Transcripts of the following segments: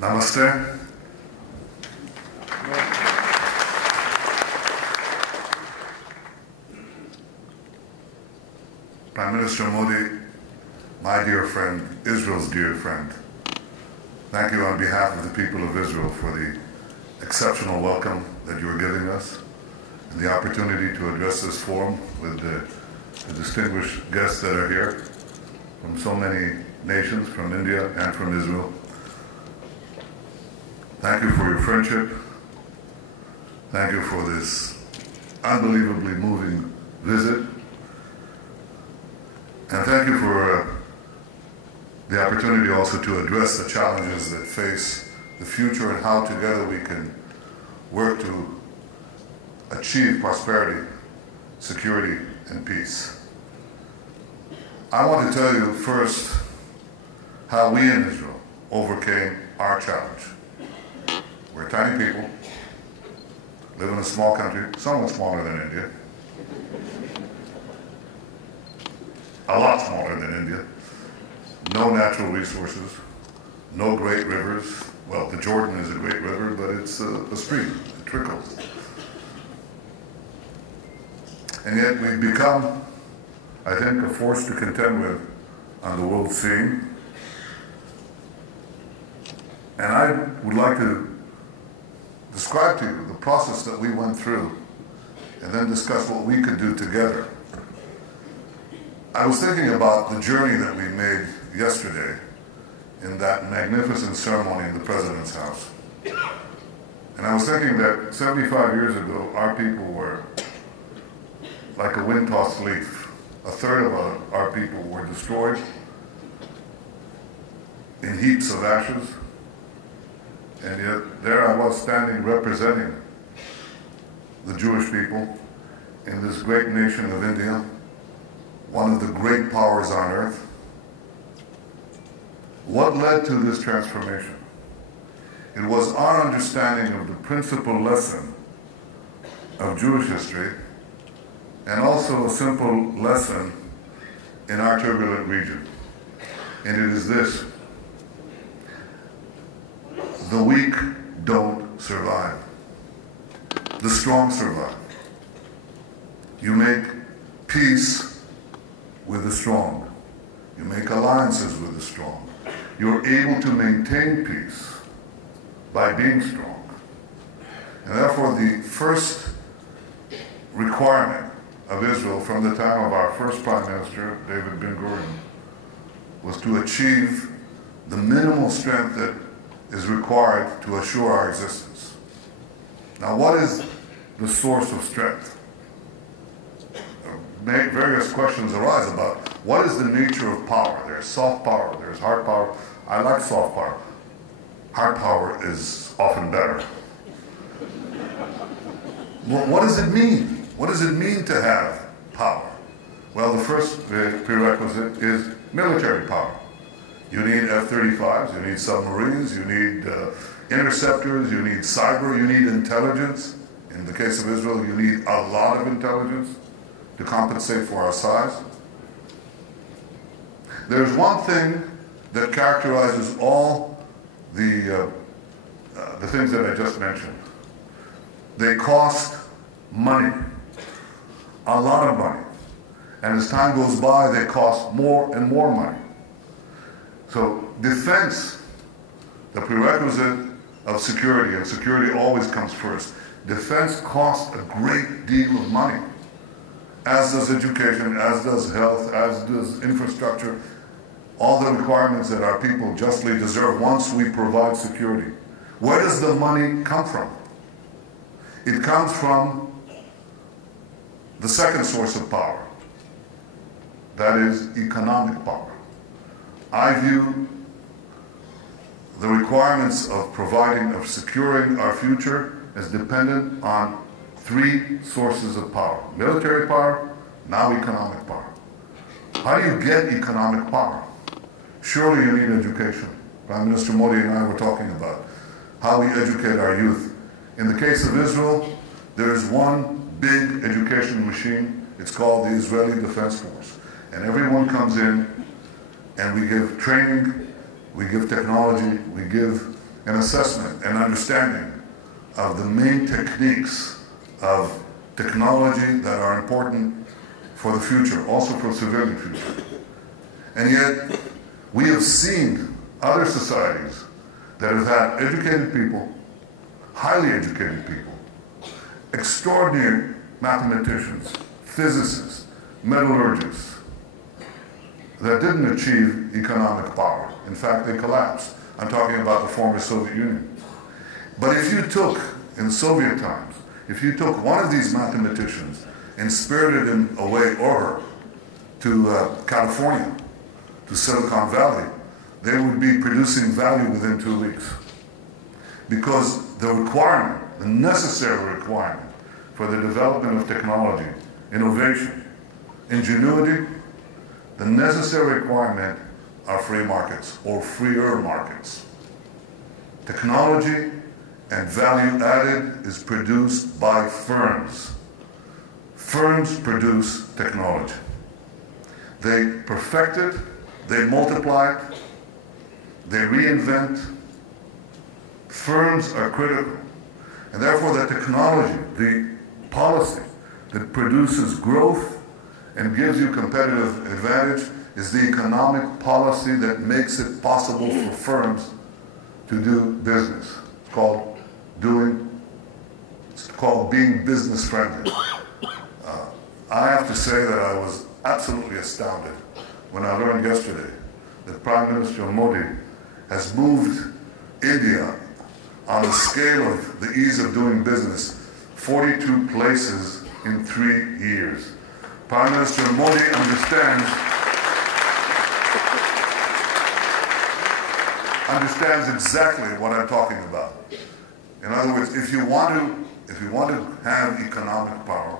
Namaste. Prime Minister Modi, my dear friend, Israel's dear friend, thank you on behalf of the people of Israel for the exceptional welcome that you are giving us and the opportunity to address this forum with the distinguished guests that are here from so many nations, from India and from Israel. Thank you for your friendship. Thank you for this unbelievably moving visit. And thank you for the opportunity also to address the challenges that face the future and how together we can work to achieve prosperity, security, and peace. I want to tell you first how we in Israel overcame our challenge. We're tiny people, live in a small country, somewhat smaller than India, a lot smaller than India, no natural resources, no great rivers. Well, the Jordan is a great river, but it's a stream, it trickles. And yet we've become, I think, a force to contend with on the world scene. And I would like to describe to you the process that we went through and then discuss what we could do together. I was thinking about the journey that we made yesterday in that magnificent ceremony in the President's house. And I was thinking that 75 years ago, our people were like a wind-tossed leaf. A third of our people were destroyed in heaps of ashes. And yet there I was standing representing the Jewish people in this great nation of India, one of the great powers on earth. What led to this transformation? It was our understanding of the principal lesson of Jewish history and also a simple lesson in our turbulent region. And it is this: the weak don't survive. The strong survive. You make peace with the strong. You make alliances with the strong. You're able to maintain peace by being strong. And therefore the first requirement of Israel from the time of our first Prime Minister, David Ben-Gurion, was to achieve the minimal strength that is required to assure our existence. Now, what is the source of strength? Various questions arise about what is the nature of power. There's soft power, there's hard power. I like soft power. Hard power is often better. Well, what does it mean? What does it mean to have power? Well, the first prerequisite is military power. You need F-35s, you need submarines, you need interceptors, you need cyber, you need intelligence. In the case of Israel, you need a lot of intelligence to compensate for our size. There's one thing that characterizes all the things that I just mentioned. They cost money, a lot of money. And as time goes by, they cost more and more money. So defense, the prerequisite of security, and security always comes first. Defense costs a great deal of money, as does education, as does health, as does infrastructure, all the requirements that our people justly deserve once we provide security. Where does the money come from? It comes from the second source of power, that is economic power. I view the requirements of providing, of securing our future as dependent on three sources of power: military power, now economic power. How do you get economic power? Surely you need education. Prime Minister Modi and I were talking about how we educate our youth. In the case of Israel, there is one big education machine. It's called the Israeli Defense Force. And everyone comes in, and we give training, we give technology, we give an assessment and understanding of the main techniques of technology that are important for the future, also for the civilian future. And yet, we have seen other societies that have had educated people, highly educated people, extraordinary mathematicians, physicists, metallurgists, that didn't achieve economic power. In fact, they collapsed. I'm talking about the former Soviet Union. But if you took, in Soviet times, if you took one of these mathematicians and spirited him away or her to California, to Silicon Valley, they would be producing value within 2 weeks. Because the requirement, the necessary requirement for the development of technology, innovation, ingenuity, the necessary requirement are free markets or freer markets. Technology and value added is produced by firms. Firms produce technology. They perfect it, they multiply it, they reinvent. Firms are critical. And therefore the technology, the policy that produces growth and gives you competitive advantage is the economic policy that makes it possible for firms to do business. It's called being business friendly. I have to say that I was absolutely astounded when I learned yesterday that Prime Minister Modi has moved India on the scale of the ease of doing business 42 places in 3 years. Prime Minister Modi understands exactly what I'm talking about. In other words, if you want to have economic power,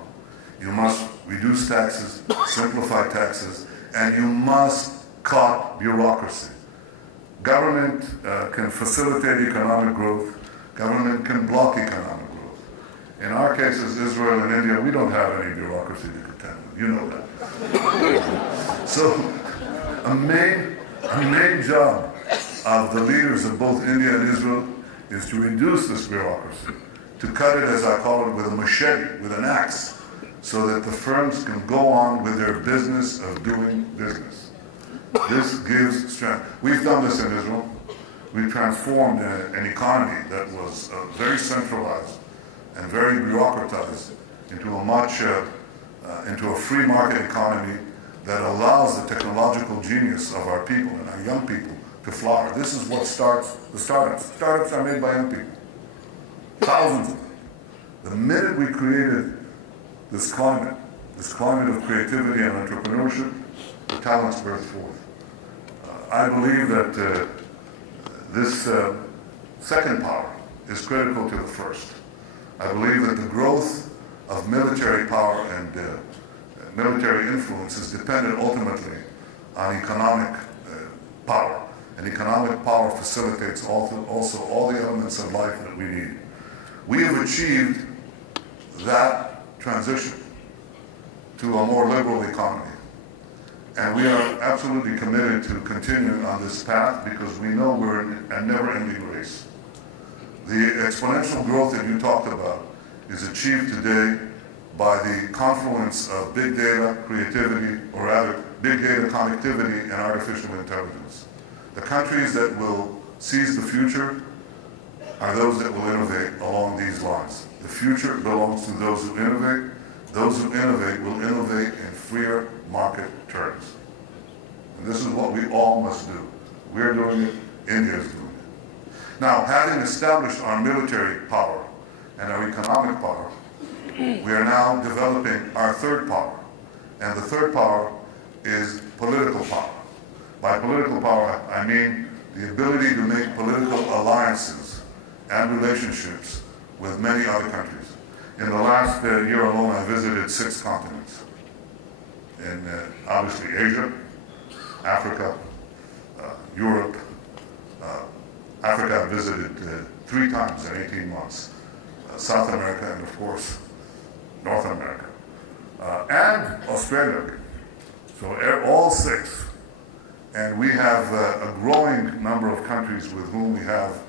you must reduce taxes, simplify taxes, and you must cut bureaucracy. Government can facilitate economic growth. Government can block economic growth. In our cases, Israel and India, we don't have any bureaucracy to contend with. You know that. So a main job of the leaders of both India and Israel is to reduce this bureaucracy, to cut it, as I call it, with a machete, with an axe, so that the firms can go on with their business of doing business. This gives strength. We've done this in Israel. We've transformed an economy that was very centralized and very bureaucratized into a free market economy that allows the technological genius of our people and our young people to flower. This is what starts the startups. Startups are made by young people. Thousands of them. The minute we created this climate of creativity and entrepreneurship, the talents burst forth. I believe that this second power is critical to the first. I believe that the growth of military power and military influence is dependent ultimately on economic power. And economic power facilitates also all the elements of life that we need. We have achieved that transition to a more liberal economy. And we are absolutely committed to continuing on this path because we know we're in a never-ending race. The exponential growth that you talked about is achieved today by the confluence of big data, creativity, or rather, big data connectivity and artificial intelligence. The countries that will seize the future are those that will innovate along these lines. The future belongs to those who innovate. Those who innovate will innovate in freer market terms. And this is what we all must do. We're doing it, India is doing it. Now, having established our military power and our economic power, we are now developing our third power. And the third power is political power. By political power, I mean the ability to make political alliances and relationships with many other countries. In the last year alone, I visited 6 continents. In obviously Asia, Africa, Europe. Africa I visited 3 times in 18 months. South America and, of course, North America. And Australia. So all 6. And we have a growing number of countries with whom we have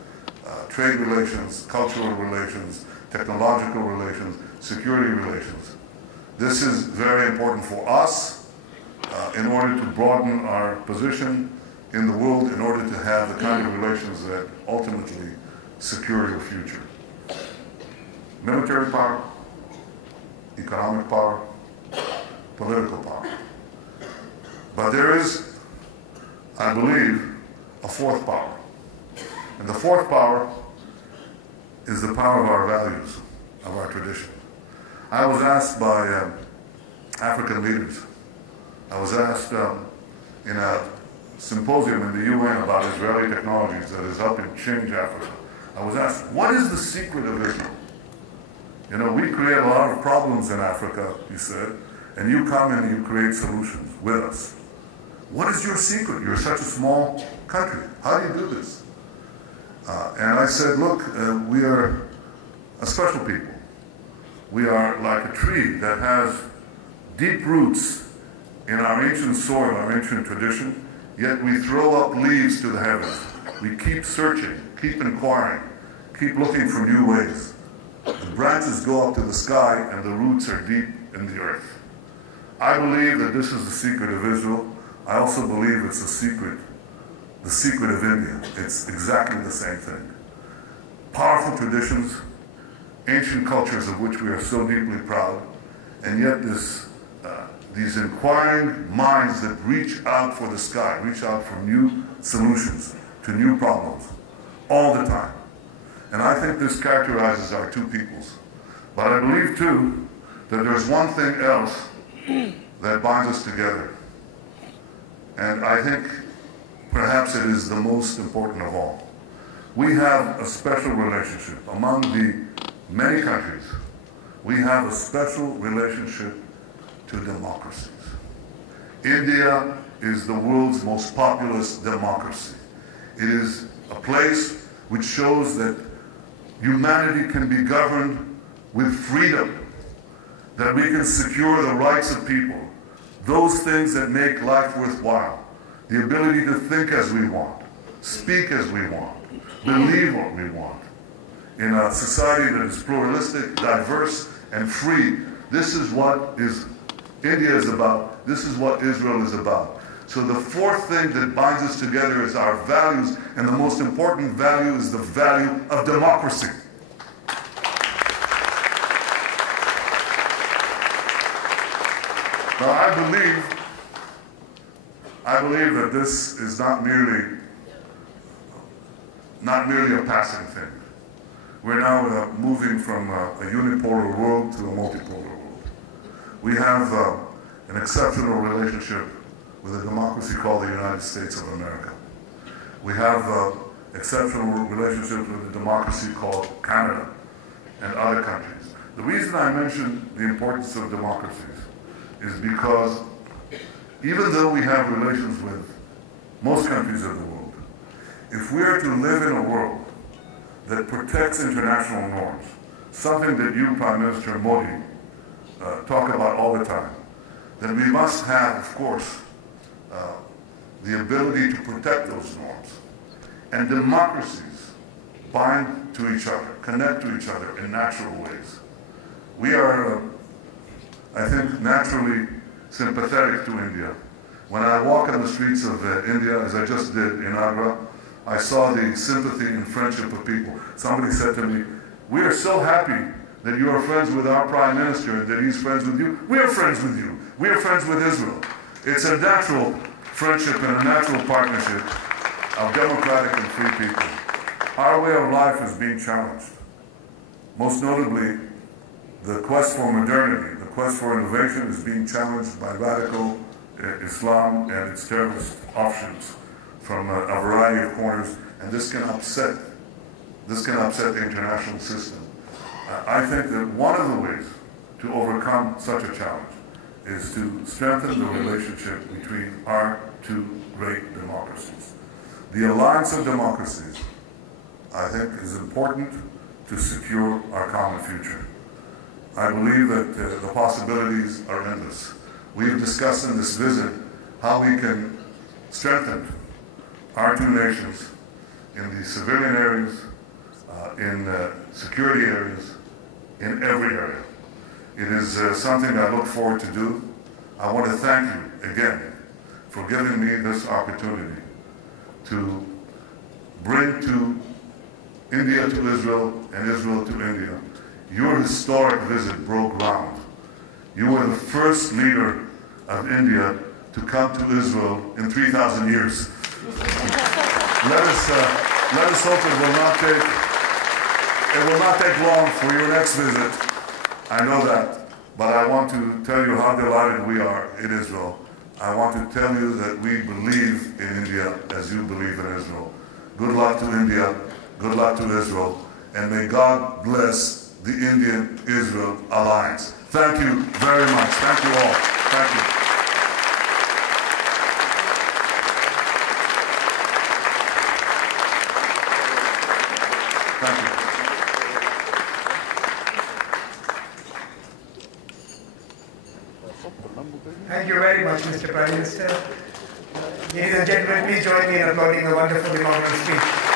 trade relations, cultural relations, technological relations, security relations. This is very important for us in order to broaden our position in the world, in order to have the kind of relations that ultimately secure your future. Military power, economic power, political power. But there is, I believe, a fourth power. And the fourth power is the power of our values, of our tradition. I was asked by African leaders, I was asked in a symposium in the UN about Israeli technologies that is helping change Africa. I was asked, what is the secret of Israel? You know, we create a lot of problems in Africa, he said, and you come and you create solutions with us. What is your secret? You're such a small country. How do you do this? And I said, look, we are a special people. We are like a tree that has deep roots in our ancient soil, our ancient tradition, yet we throw up leaves to the heavens. We keep searching, keep inquiring, keep looking for new ways. The branches go up to the sky and the roots are deep in the earth. I believe that this is the secret of Israel. I also believe it's the secret of India. It's exactly the same thing. Powerful traditions, ancient cultures of which we are so deeply proud, and yet these inquiring minds that reach out for the sky, reach out for new solutions to new problems all the time. And I think this characterizes our two peoples. But I believe, too, that there's one thing else that binds us together. And I think perhaps it is the most important of all. We have a special relationship. Among the many countries, we have a special relationship to democracies. India is the world's most populous democracy. It is a place which shows that humanity can be governed with freedom, that we can secure the rights of people, those things that make life worthwhile, the ability to think as we want, speak as we want, believe what we want. In a society that is pluralistic, diverse, and free, this is what India is about. This is what Israel is about. So the fourth thing that binds us together is our values, and the most important value is the value of democracy. Now, I believe that this is not merely a passing thing. We're now moving from a unipolar world to a multipolar world. We have an exceptional relationship with a democracy called the United States of America. We have exceptional relationships with a democracy called Canada and other countries. The reason I mention the importance of democracies is because even though we have relations with most countries of the world, if we are to live in a world that protects international norms, something that you, Prime Minister Modi, talk about all the time, then we must have, of course, the ability to protect those norms. And democracies bind to each other, connect to each other in natural ways. We are, I think, naturally sympathetic to India. When I walk on the streets of India, as I just did in Agra, I saw the sympathy and friendship of people. Somebody said to me, "We are so happy that you are friends with our Prime Minister and that he's friends with you. We are friends with you. We are friends with Israel." It's a natural friendship and a natural partnership of democratic and free people. Our way of life is being challenged. Most notably, the quest for modernity, the quest for innovation is being challenged by radical Islam and its terrorist offshoots from a variety of corners, and this can upset the international system. I think that one of the ways to overcome such a challenge is to strengthen the relationship between our two great democracies. The alliance of democracies, I think, is important to secure our common future. I believe that the possibilities are endless. We've discussed in this visit how we can strengthen our two nations in the civilian areas, in security areas, in every area. It is something I look forward to do. I want to thank you again for giving me this opportunity to bring to India to Israel and Israel to India. Your historic visit broke ground. You were the first leader of India to come to Israel in 3,000 years. Let us hope it will not take long for your next visit. I know that, but I want to tell you how delighted we are in Israel. I want to tell you that we believe in India as you believe in Israel. Good luck to India, good luck to Israel, and may God bless the Indian-Israel alliance. Thank you very much. Thank you all. Thank you. Thank you. Thank you very much, Mr. Prime Minister. Ladies and gentlemen, please join me in applauding the wonderful inaugural speech.